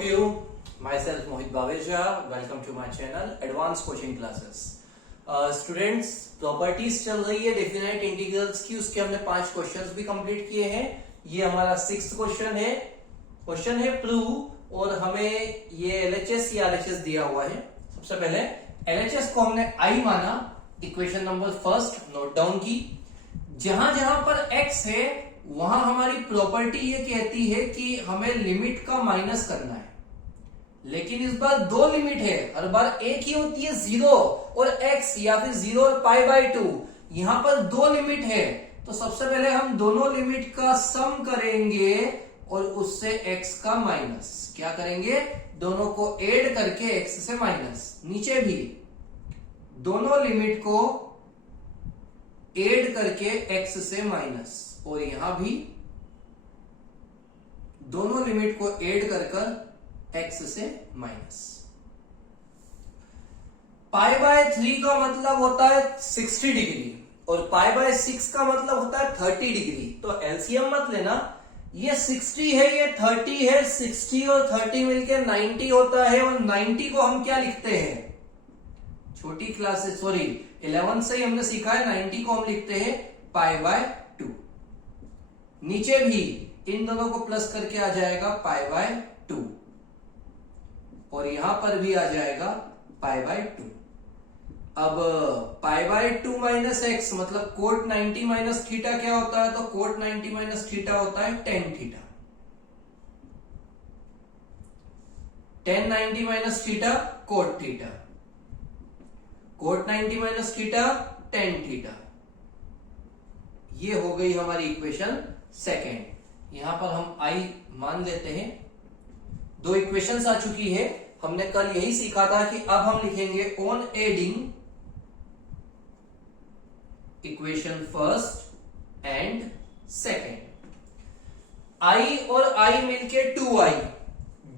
of you. Myself Mohit Baveja. Welcome to my channel Advanced Coaching Classes. Students properties चल रही है definite integrals की, उसके हमने 5 क्वेश्चंस भी कंप्लीट किए हैं. ये हमारा 6th क्वेश्चन है. क्वेश्चन है प्रूव और हमें ये LHS या RHS दिया हुआ है. सबसे पहले LHS को हमने I माना. Equation number first note down की. जहां जहां पर x है वहां हमारी प्रॉपर्टी ये कहती है कि हमें लिमिट का माइनस करना है, लेकिन इस बार 2 लिमिट है. हर बार एक ही होती है 0 और x या फिर 0 और π/2. यहां पर 2 लिमिट है, तो सबसे पहले हम दोनों लिमिट का सम करेंगे और उससे x का माइनस. क्या करेंगे? दोनों को ऐड करके x से माइनस. नीचे भी दोनों लिमिट को ऐड करके x से माइनस, और यहां भी दोनों लिमिट को ऐड कर x से माइनस. π/3 का मतलब होता है 60 डिग्री और π/6 का मतलब होता है 30 डिग्री. तो एलसीएम मत लेना. ये 60 है, ये 30 है. 60 और 30 मिलकर 90 होता है, और 90 को हम क्या लिखते हैं? छोटी क्लास से 11 से ही हमने सीखा है. 90 को हम लिखते हैं π/2. नीचे भी इन दोनों को प्लस करके आ जाएगा π/2, और यहां पर भी आ जाएगा π/2. अब π/2 माइनस x मतलब कोट 90 माइनस थीटा क्या होता है? तो कोट 90 माइनस थीटा होता है tan theta. tan 90 minus theta cot theta, cot 90 minus theta tan theta. ये हो गई हमारी इक्वेशन सेकेंड. यहां पर हम I मान लेते हैं. 2 इक्वेशंस आ चुकी है. हमने कल यही सीखा था कि अब हम लिखेंगे on adding equation first and second. I और I मिलके 2I.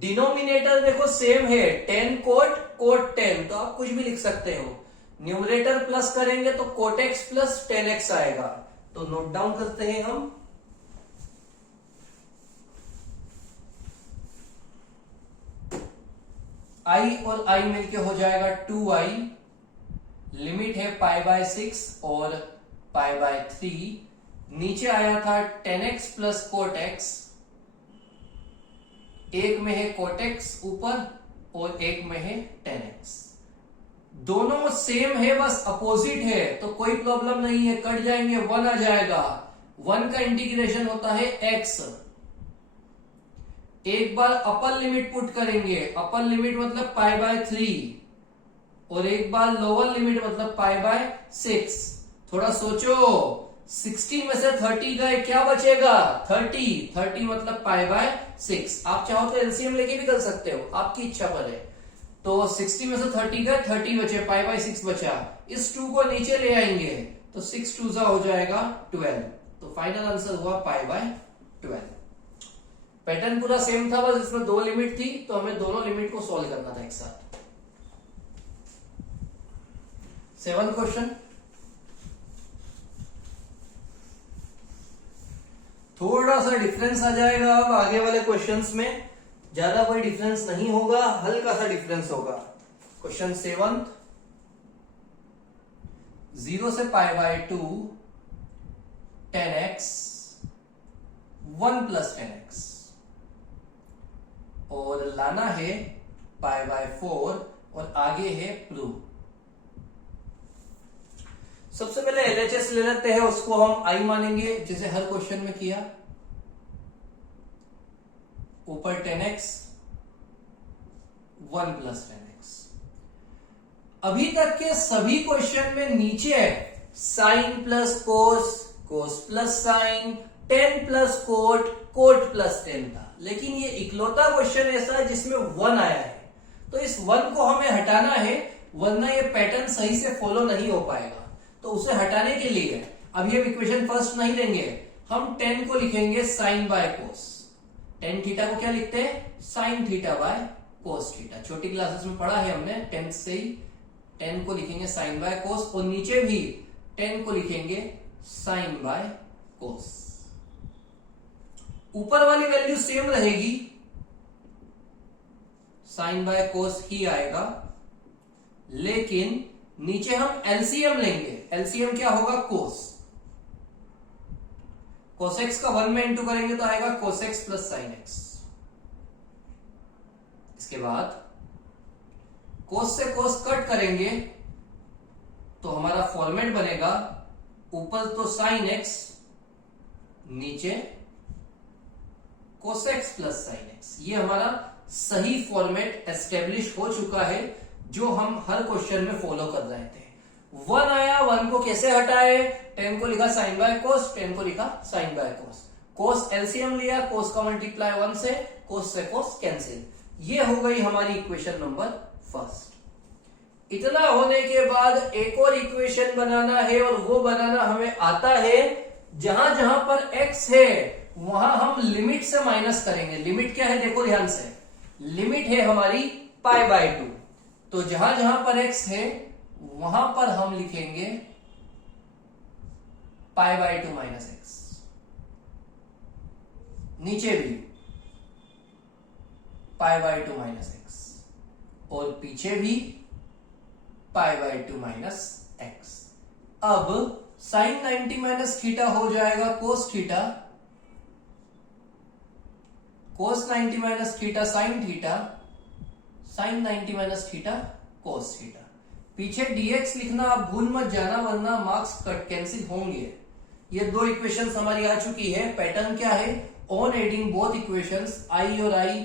डिनोमिनेटर देखो सेम है, tan कोट कोट tan, तो आप कुछ भी लिख सकते हो. न्यूमरेटर प्लस करेंगे तो cot x plus tan x आएगा. तो नोट डाउन करते हैं हम. I और I मिलके हो जाएगा 2I. लिमिट है π/6 और π/3. नीचे आया था tan x plus coat x. एक में है कोट x ऊपर और एक में है tan x. दोनों सेम है, बस अपोजिट है, तो कोई प्रॉब्लम नहीं है. कट जाएंगे, 1 आ जाएगा. 1 का इंटीग्रेशन होता है x. एक बार अपर लिमिट पुट करेंगे. अपर लिमिट मतलब π/3, और एक बार लोअर लिमिट मतलब π/6. थोड़ा सोचो. 16 में से 30 गए, क्या बचेगा? 30 मतलब π/6. आप चाहो तो एलसीएम लेके भी कर सकते हो, आपकी इच्छा पर है. तो 60 में से 30 गए, 30 बचे, π/6 बचा. इस 2 को नीचे ले आएंगे तो 6 2 हो जाएगा 12. तो फाइनल आंसर हुआ π/12. पैटर्न पूरा सेम था, बस इसमें 2 लिमिट थी, तो हमें दोनों लिमिट को सॉल्व करना था एक साथ. 7th question. थोड़ा सा डिफरेंस आ जाएगा अब आगे वाले क्वेश्चंस में. ज्यादा कोई डिफरेंस नहीं होगा, हल्का सा डिफरेंस होगा. Question 7th. 0 से π/2 tan x 1 plus tan x, और लाना है π/4, और आगे है प्रूव. सबसे पहले LHS ले लेते हैं, उसको हम I मानेंगे जैसे हर क्वेश्चन में किया. ऊपर tan x 1 plus tan x. अभी तक के सभी क्वेश्चन में नीचे है sine plus cos, cos plus sine, tan plus cot, cot plus tan था. लेकिन ये इकलौता क्वेश्चन ऐसा है जिसमें 1 आया है, तो इस 1 को हमें हटाना है, वरना ये पैटर्न सही से फॉलो नहीं हो पाएगा. तो उसे हटाने के लिए अभी हम इक्वेशन फर्स्ट नहीं लेंगे, हम tan को लिखेंगे sine by cos. tan theta को क्या लिखते हैं? Sine theta by cos theta. छोटी क्लासेस में पढ़ा है हमने, 10th से ही. tan को लिखेंगे साइन बाय कोस, और नीचे भी tan को लिखेंगे साइन बाय कोस. ऊपर वाली वैल्यू सेम रहेगी, साइन बाय कोस ही आएगा, लेकिन नीचे हम एलसीएम लेंगे। एलसीएम क्या होगा? कोस। कोसेक्स का 1 में इंटू करेंगे तो आएगा कोसेक्स प्लस साइन एक्स। इसके बाद कोस से कोस कट करेंगे तो हमारा फॉर्मेट बनेगा ऊपर तो साइन एक्स, नीचे कोसेक्स प्लस साइन एक्स। ये हमारा सही फॉर्मेट एस्टेब्लिश हो चुका है, जो हम हर क्वेश्चन में फॉलो कर रहे थे। 1 आया, 1 को कैसे हटाए? 10 को लिखा साइन बाय कोस, 10 को लिखा sine by cos. Cos LCM लिया, कोस का मल्टीप्लाई 1 से कोस कैंसिल। ये हो गई हमारी इक्वेशन नंबर फर्स्ट। इतना होने के बाद एक और इक्वेशन बनाना है, और वो बनाना हमें आता है जहां जहां पर x है वहां हम लिमिट से माइनस करेंगे। लिमिट क्या है? देखो ध्यान से, लिमिट है हमारी पाई बाय 2। तो जहां जहां पर x है वहां पर हम लिखेंगे पाई बाय 2 माइनस एक्स। नीचे भी पाई बाय 2 माइनस एक्स, और पीछे भी पाई बाय 2 माइनस एक्स। अब साइन 90 माइनस थीटा हो जाएगा cos theta, cos 90 minus theta sine theta, sine 90 minus theta cos theta. पीछे dx लिखना आप भूल मत जाना, वरना मार्क्स कट कैंसिल होंगे। ये दो इक्वेशंस हमारी आ चुकी है। पैटर्न क्या है? On adding both equations i और i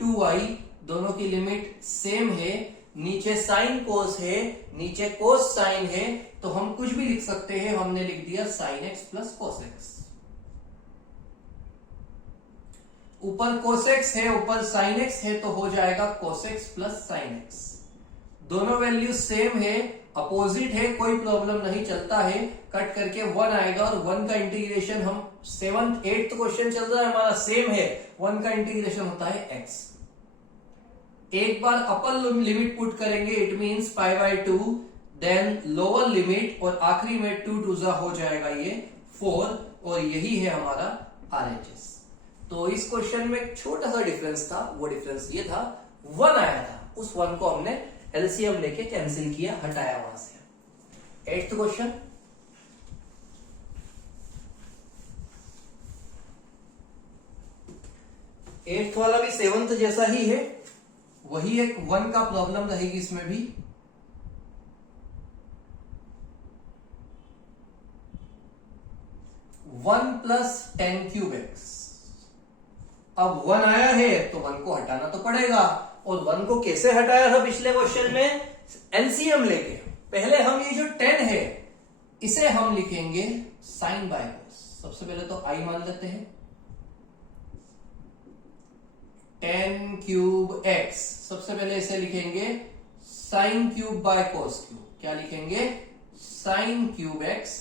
2i दोनों की लिमिट सेम है। नीचे साइन कोस है, नीचे कोस साइन है, तो हम कुछ भी लिख सकते हैं। हमने लिख दिया sine x plus cos x. ऊपर कोस एक्स है, ऊपर साइन एक्स है, तो हो जाएगा cos x plus sine x. दोनों वैल्यू सेम है, अपोजिट है, कोई प्रॉब्लम नहीं, चलता है। कट करके 1 आएगा, और 1 का इंटीग्रेशन हम 7th 8th क्वेश्चन चल रहा है हमारा, सेम है। 1 का इंटीग्रेशन होता है x। एक बार अपर लिमिट पुट करेंगे, it means pi by 2, then lower limit, और आखिरी में 2 2 हो जाएगा ये 4, और यही है हमारा RHS। तो इस क्वेश्चन में एक छोटा सा डिफरेंस था, वो डिफरेंस ये था 1 आया था, उस 1 को हमने एलसीएम लेके कैंसिल किया, हटाया वहां से। 8th क्वेश्चन, एट्थ वाला भी 7th जैसा ही है, वही एक 1 का प्रॉब्लम रहेगी इसमें भी। One plus 10 cube x. अब 1 आया है तो 1 को हटाना तो पड़ेगा, और 1 को कैसे हटाया था पिछले क्वेश्चन में? एलसीएम लेके। पहले हम ये जो 10 है इसे हम लिखेंगे साइन बाय कोस। सबसे पहले तो आई मान लेते हैं, 10 क्यूब एक्स। सबसे पहले इसे लिखेंगे sine cube by cos cube. क्या लिखेंगे? Sine cube x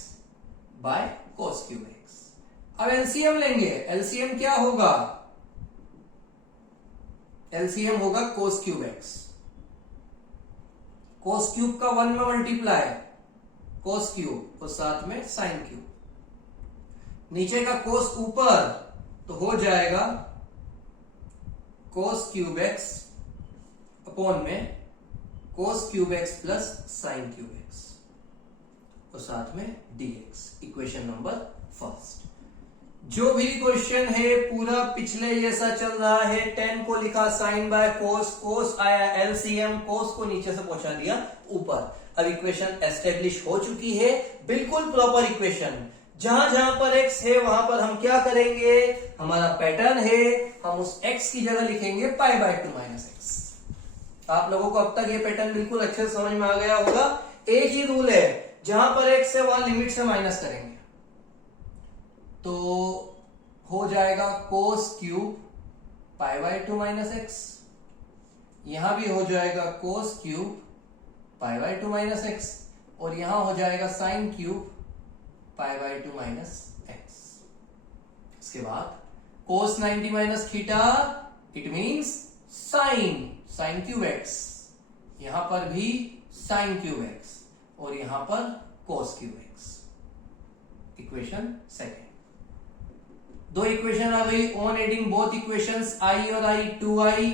by cos cube x. अब एलसीएम लेंगे। एलसीएम क्या होगा? एलसीएम होगा cos cube x. Cos cube का 1 में मल्टीप्लाई कोस क्यूब, और साथ में साइन क्यूब। नीचे का कोस ऊपर, तो हो जाएगा कोस क्यूब एक्स अपॉन में cos cube x plus sine cube x, और साथ में dx। Equation number first. जो भी क्वेश्चन है पूरा पिछले जैसा चल रहा है। 10 को लिखा साइन बाय कोस, कोस आया एलसीएम, कोस को नीचे से पहुंचा दिया ऊपर। अब इक्वेशन एस्टेब्लिश हो चुकी है, बिल्कुल प्रॉपर इक्वेशन। जहां जहां पर x है वहां पर हम क्या करेंगे? हमारा पैटर्न है, हम उस x की जगह लिखेंगे पाई बाय 2 माइनस एक्स। आप लोगों को अब तक ये पैटर्न बिल्कुल अच्छे से समझ में आ गया होगा। एक ही रूल है, जहां पर x है वहां लिमिट से माइनस करेंगे, तो हो जाएगा cos cube pi by 2 minus x. यहां भी हो जाएगा cos cube pi by 2 minus x, और यहां हो जाएगा sine cube pi by 2 minus x. इसके बाद कोस 90 minus theta, it means sine cube x. यहां पर भी साइन क्यूब एक्स, और यहां पर cos cube x. Equation second. दो इक्वेशन आ गई। On adding both equations i और i 2i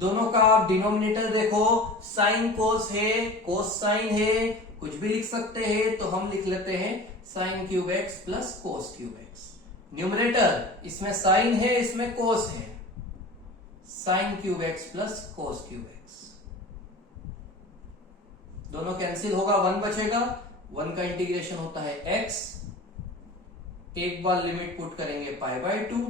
दोनों का आप डिनोमिनेटर देखो, साइन कोस है, कोस साइन है, कुछ भी लिख सकते हैं, तो हम लिख लेते हैं sine cube x plus cos cube x. Numerator इसमें साइन है, इसमें कोस है, sine cube x plus cos cube x. दोनों कैंसिल होगा, 1 बचेगा, 1 का इंटीग्रेशन होता है x, एक बार लिमिट पुट करेंगे π/2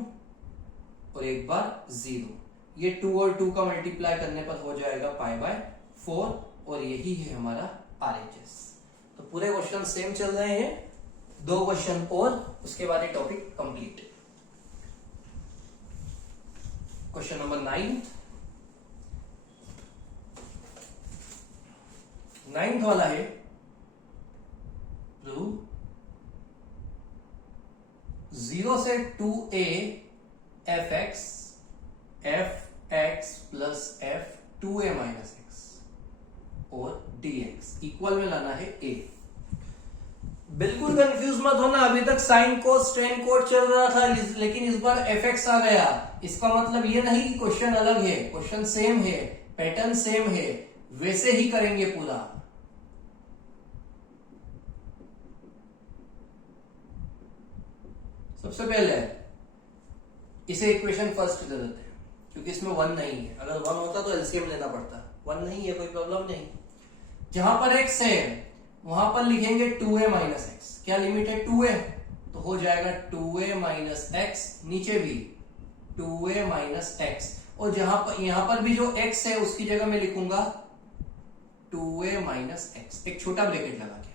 और एक बार 0। ये 2 और 2 का मल्टीप्लाई करने पर हो जाएगा π/4 और यही है हमारा RHS। तो पूरे क्वेश्चन सेम चल रहे हैं, 2 क्वेश्चन और उसके बाद ये टॉपिक कंप्लीट। क्वेश्चन नंबर 9 वाला है, प्रूव 0 से 2a fx plus f 2a minus x और dx इक्वल में लाना है a। बिल्कुल कंफ्यूज मत होना, अभी तक साइन कोस टेन कोट चल रहा था, लेकिन इस बार fx आ गया। इसका मतलब ये नहीं कि क्वेश्चन अलग है, क्वेश्चन सेम है, पैटर्न सेम है, वैसे ही करेंगे पूरा। सबसे पहले इसे इक्वेशन फर्स्ट दे देते हैं, क्योंकि इसमें 1 नहीं है। अगर 1 होता तो एलसीएम लेना पड़ता, 1 नहीं है, कोई प्रॉब्लम नहीं। जहां पर x है वहां पर लिखेंगे 2a माइनस एक्स। क्या लिमिट है? 2a, तो हो जाएगा 2a माइनस एक्स, नीचे भी 2a माइनस एक्स, और यहां पर भी जो x है उसकी जगह मैं लिखूंगा 2a माइनस एक्स, एक छोटा ब्रैकेट लगा के।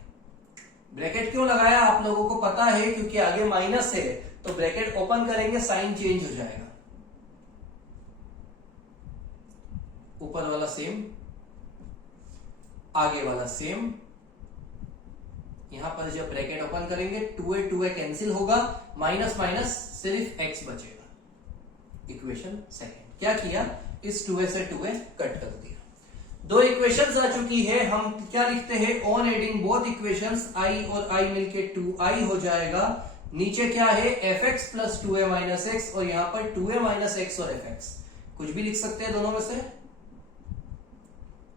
ब्रैकेट क्यों लगाया आप लोगों को पता है, क्योंकि आगे माइनस है, तो ब्रैकेट ओपन करेंगे साइन चेंज हो जाएगा। ऊपर वाला सेम, आगे वाला सेम। यहां पर जब ब्रैकेट ओपन करेंगे 2a कैंसिल होगा, माइनस माइनस सिर्फ x बचेगा। इक्वेशन सेकेंड क्या किया, इस 2a से 2a कट कर दिया। 2 इक्वेशंस आ चुकी है, हम क्या लिखते हैं, on adding both equations i और i मिलके 2i हो जाएगा। नीचे क्या है, fx plus 2a minus x, और यहां पर 2a माइनस एक्स और fx, कुछ भी लिख सकते हैं दोनों में से।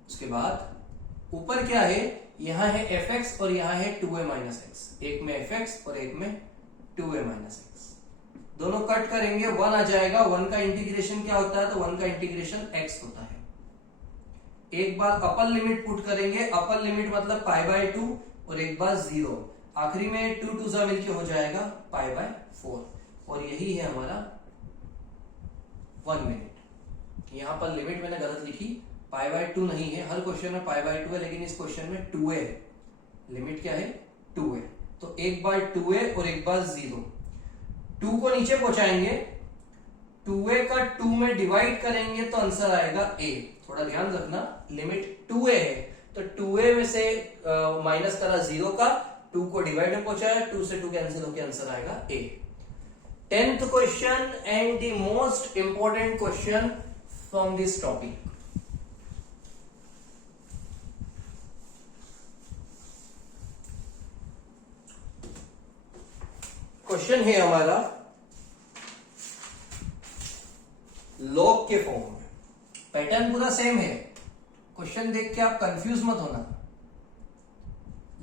उसके बाद ऊपर क्या है, यहां है fx और यहां है 2a माइनस एक्स, एक में fx और एक में 2a माइनस एक्स। दोनों कट करेंगे, 1 आ जाएगा। 1 का इंटीग्रेशन क्या होता है, तो 1 का इंटीग्रेशन x होता है। एक बार अपर लिमिट पुट करेंगे, अपर लिमिट मतलब π/2, और एक बार 0, आखिरी में 2 2 मिलके हो जाएगा π/4, और यही है हमारा 1 मिनट। यहां पर लिमिट मैंने गलत लिखी, π/2 नहीं है, हर क्वेश्चन में π/2 है, लेकिन इस क्वेश्चन में 2a है। लिमिट क्या है, 2a, तो एक बार 2a और एक बार 0। 2 को नीचे पहुंचाएंगे, 2a का 2 में डिवाइड करेंगे तो आंसर आएगा a। थोड़ा ध्यान रखना, लिमिट 2a है, तो 2a में से माइनस करा 0 का, 2 को डिवाइड में पहुंचाया, 2 से 2 कैंसिल होकर आंसर आएगा a। 10th question and the most important question from this topic. Question है हमारा लॉग के फॉर्म में, पैटर्न पूरा सेम है। क्वेश्चन देख के आप कंफ्यूज मत होना।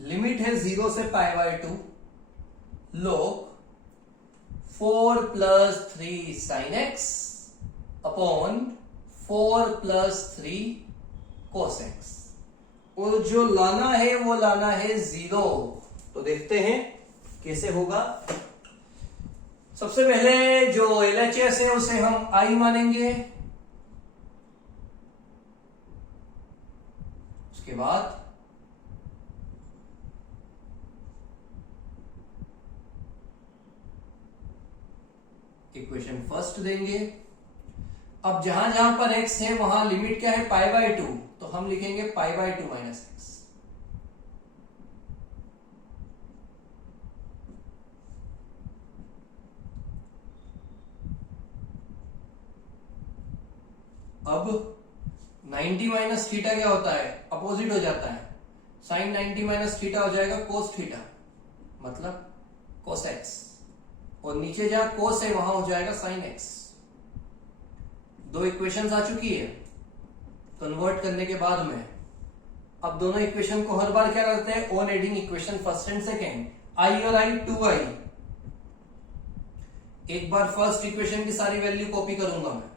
लिमिट है 0 से π/2, log 4 plus 3 sin x upon 4 plus 3 cos x, और जो लाना है वो लाना है 0। तो देखते हैं कैसे होगा। सबसे पहले जो LHS है उसे हम I मानेंगे, उसके बाद इक्वेशन फर्स्ट देंगे। अब जहां जहां पर x है वहां लिमिट क्या है, π/2, तो हम लिखेंगे π/2 माइनस एक्स। अब 90 माइनस थीटा क्या होता है, अपोजिट हो जाता है, साइन 90 माइनस थीटा हो जाएगा कोस थीटा, मतलब कोस एक्स, और नीचे जहां कोस है वहां हो जाएगा साइन एक्स। 2 इक्वेशंस आ चुकी है। कन्वर्ट करने के बाद में अब दोनों इक्वेशन को हर बार क्या करते हैं, on adding equation first and second, I और आई 2i, एक बार फर्स्ट इक्वेशन की सारी वैल्यू कॉपी करूंगा मैं,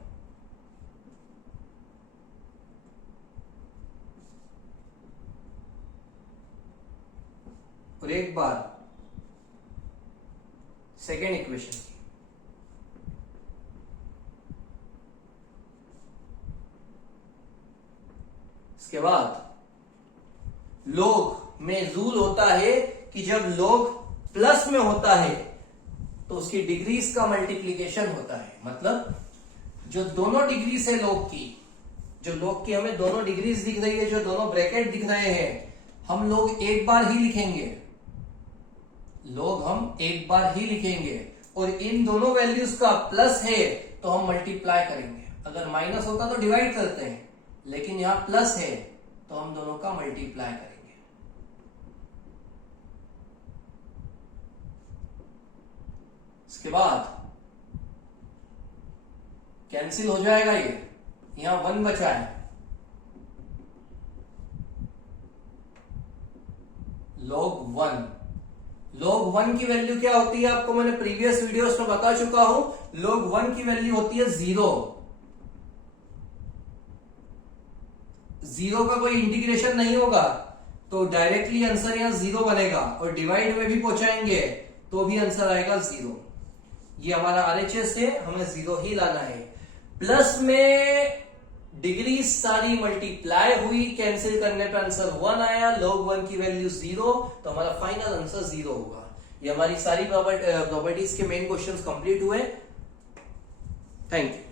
और एक बार सेकेंड इक्वेशन। इसके बाद log में रूल होता है कि जब log प्लस में होता है तो उसकी डिग्रीज का मल्टीप्लीकेशन होता है। मतलब जो दोनों डिग्रीज है log की, जो log की हमें दोनों डिग्रीज दिख रही है, जो दोनों ब्रैकेट दिख रहे हैं, हम लोग एक बार ही लिखेंगे, log हम एक बार ही लिखेंगे, और इन दोनों वैल्यूज का प्लस है तो हम मल्टीप्लाई करेंगे। अगर माइनस होता तो डिवाइड करते हैं, लेकिन यहां प्लस है तो हम दोनों का मल्टीप्लाई करेंगे। इसके बाद कैंसिल हो जाएगा, ये यहां 1 बचा है, log 1 की वैल्यू क्या होती है आपको मैंने प्रीवियस वीडियोस में बता चुका हूं। log 1 की वैल्यू होती है 0। 0 का कोई इंटीग्रेशन नहीं होगा तो डायरेक्टली आंसर यहां 0 बनेगा, और डिवाइड में भी पहुंचाएंगे तो भी आंसर आएगा 0। ये हमारा RHS है, हमें 0 ही लाना है। प्लस में डिग्री सारी मल्टीप्लाई हुई, कैंसिल करने पे आंसर 1 आया, log 1 की वैल्यू 0, तो हमारा फाइनल आंसर 0 होगा। ये हमारी सारी प्रॉपर्टीज के मेन क्वेश्चंस कंप्लीट हुए। Thank you.